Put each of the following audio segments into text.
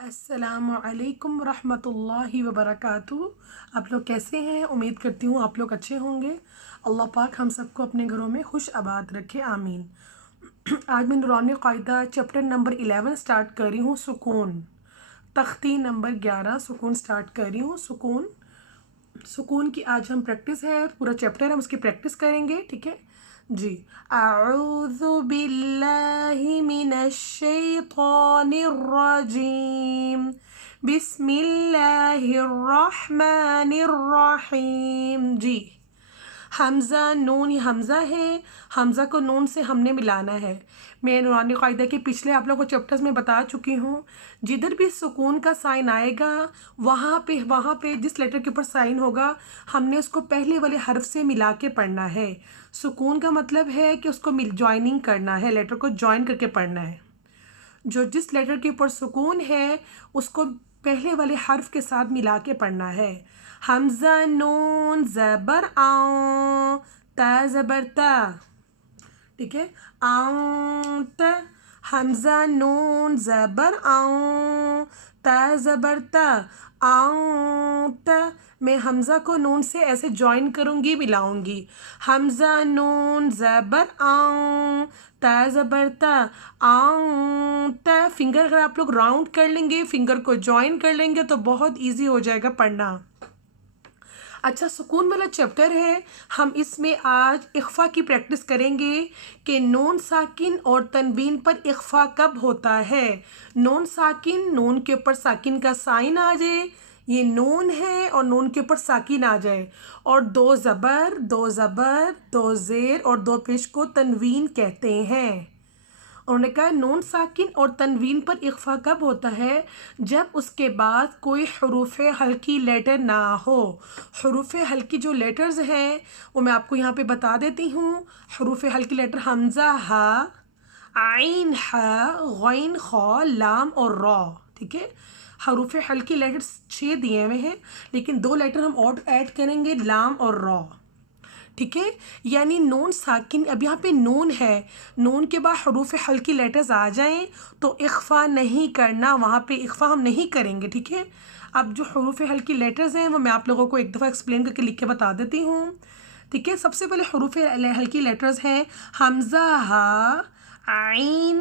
السلام علیکم ورحمۃ اللہ وبرکاتہ۔ آپ لوگ کیسے ہیں؟ امید کرتی ہوں آپ لوگ اچھے ہوں گے۔ اللہ پاک ہم سب کو اپنے گھروں میں خوش آباد رکھے، آمین۔ آج میں نورانی قاعدہ چیپٹر نمبر 11 سٹارٹ کر رہی ہوں، سکون۔ تختی نمبر 11 سکون سٹارٹ کر رہی ہوں۔ سکون کی آج ہم پریکٹس ہے، پورا چیپٹر ہم اس کی پریکٹس کریں گے، ٹھیک ہے جی۔ اعوذ باللہ من الشیطان الرجیم، بسم اللہ الرحمن الرحیم۔ جی، حمزہ نون، یہ حمزہ ہے، حمزہ کو نون سے ہم نے ملانا ہے۔ میں نورانی قاعدہ کے پچھلے آپ لوگوں کو چیپٹرز میں بتا چکی ہوں، جدھر بھی سکون کا سائن آئے گا وہاں پہ جس لیٹر کے اوپر سائن ہوگا ہم نے اس کو پہلے والے حرف سے ملا کے پڑھنا ہے۔ سکون کا مطلب ہے کہ اس کو جوائننگ کرنا ہے، لیٹر کو جوائن کر کے پڑھنا ہے۔ جو جس لیٹر کے اوپر سکون ہے اس کو پہلے والے حرف کے ساتھ ملا کے پڑھنا ہے۔ حمزہ نون زبر آ، تا زبر تا، ٹھیک ہے، آنت۔ حمزہ نون زبر آ، تا زبر تا، آنت۔ میں حمزہ کو نون سے ایسے جوائن کروں گی، ملاؤں گی۔ حمزہ نون زبر آ، تا زبر تا، آنت۔ فنگر اگر آپ لوگ راؤنڈ کر لیں گے، فنگر کو جوائن کر لیں گے تو بہت ایزی ہو جائے گا پڑھنا۔ اچھا، سکون والا چیپٹر ہے، ہم اس میں آج اخفا کی پریکٹس کریں گے کہ نون ساکن اور تنوین پر اخفا کب ہوتا ہے۔ نون ساکن، نون کے اوپر ساکن کا سائن آ جائے، یہ نون ہے اور نون کے اوپر ساکن آ جائے، اور دو زبر، دو زیر اور دو پیش کو تنوین کہتے ہیں۔ انہوں نے کہا نون ساکن اور تنوین پر اخفا کب ہوتا ہے؟ جب اس کے بعد کوئی حروف ہلکی لیٹر نہ ہو۔ حروف ہلکی جو لیٹرز ہیں وہ میں آپ کو یہاں پہ بتا دیتی ہوں۔ حروف ہلکی لیٹر حمزہ ہا، عین ہا، غین خا، لام اور را، ٹھیک ہے۔ حروف ہلکی لیٹر 6 دیے ہوئے ہیں، لیکن 2 لیٹر ہم اور ایڈ کریں گے، لام اور را، ٹھیک ہے۔ یعنی نون ساکن، اب یہاں پہ نون ہے، نون کے بعد حروف ہلکی لیٹرز آ جائیں تو اخفا نہیں کرنا، وہاں پہ اخفا ہم نہیں کریں گے، ٹھیک ہے۔ اب جو حروف ہلکی لیٹرز ہیں وہ میں آپ لوگوں کو ایک دفعہ ایکسپلین کر کے لکھ کے بتا دیتی ہوں، ٹھیک ہے۔ سب سے پہلے حروف ہلکی لیٹرز ہیں حمزہ ہا، عین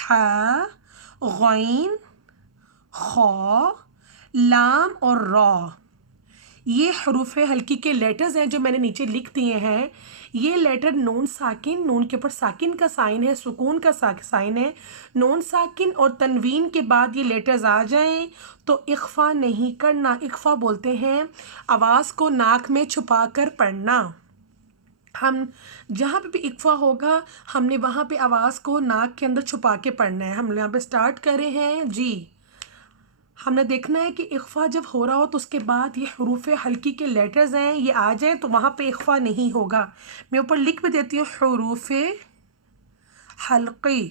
ہا، غین خا، لام اور را۔ یہ حروف ہلکی کے لیٹرز ہیں جو میں نے نیچے لکھ دیے ہیں۔ یہ لیٹر نون ساکن، نون کے اوپر ساکن کا سائن ہے، سکون کا سائن ہے، نون ساکن اور تنوین کے بعد یہ لیٹرز آ جائیں تو اخفا نہیں کرنا۔ اخفا بولتے ہیں آواز کو ناک میں چھپا کر پڑھنا۔ ہم جہاں پہ بھی اخفا ہوگا ہم نے وہاں پہ آواز کو ناک کے اندر چھپا کے پڑھنا ہے۔ ہم یہاں پہ سٹارٹ کر رہے ہیں جی۔ ہم نے دیکھنا ہے کہ اخفا جب ہو رہا ہو تو اس کے بعد یہ حروف ہلکی کے لیٹرز ہیں یہ آ جائیں تو وہاں پہ اخفا نہیں ہوگا۔ میں اوپر لکھ بھی دیتی ہوں حروف حلقی،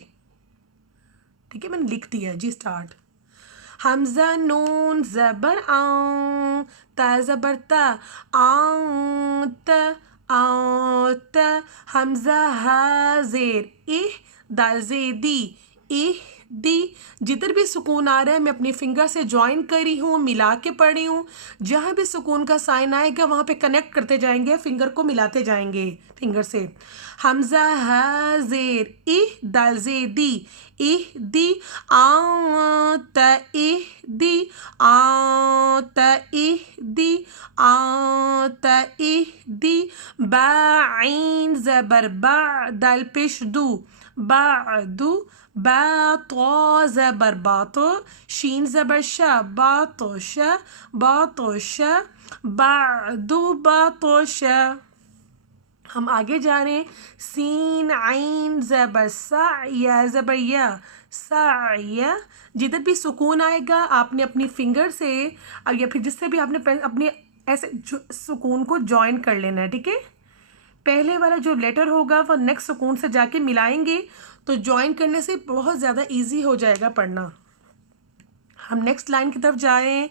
ٹھیک ہے، میں نے لکھ دیا جی۔ سٹارٹ۔ حمزہ نون زبر آ، تا زبر تا، آنت، آنت۔ حمزہ ہا زیر اہ، دال زیدی، اہ دی۔ جدھر بھی سکون آ رہا ہے میں اپنی فنگر سے جوائن کر رہی ہوں، ملا کے پڑھ رہی ہوں۔ جہاں بھی سکون کا سائن آئے گا وہاں پہ کنیکٹ کرتے جائیں گے، فنگر کو ملاتے جائیں گے فنگر سے۔ حمزہ ہا زیر اہ، دال زیدی، اہ دی، آنت، اہ دی، آنت، اہ دی، آنت، اہ دی۔ با عین زبر با، دال پیش دو، بعدو، با طا زبر بات، شین زبر شا، باطش، باطش، بعدو باطش۔ ہم آگے جا رہے ہیں۔ سین عین زبر سا، یا زبر یا، سعی۔ جدھر بھی سکون آئے گا آپ نے اپنی فنگر سے یا پھر جس سے بھی آپ نے اپنے ایسے سکون کو جوائن کر لینا ہے، ٹھیک ہے۔ پہلے والا جو لیٹر ہوگا وہ نیکسٹ سکون سے جا کے ملائیں گے تو جوائن کرنے سے بہت زیادہ ایزی ہو جائے گا پڑھنا۔ ہم نیکسٹ لائن کی طرف جائیں۔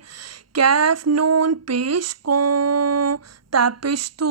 کیف نون پیش کون، تا پیش تو،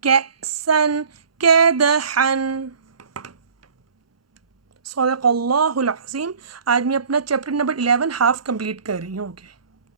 کأسن کدحن. صدق اللہ العظیم. آج میں اپنا چیپٹر نمبر 11 ہاف کمپلیٹ کر رہی ہوں. اوکے.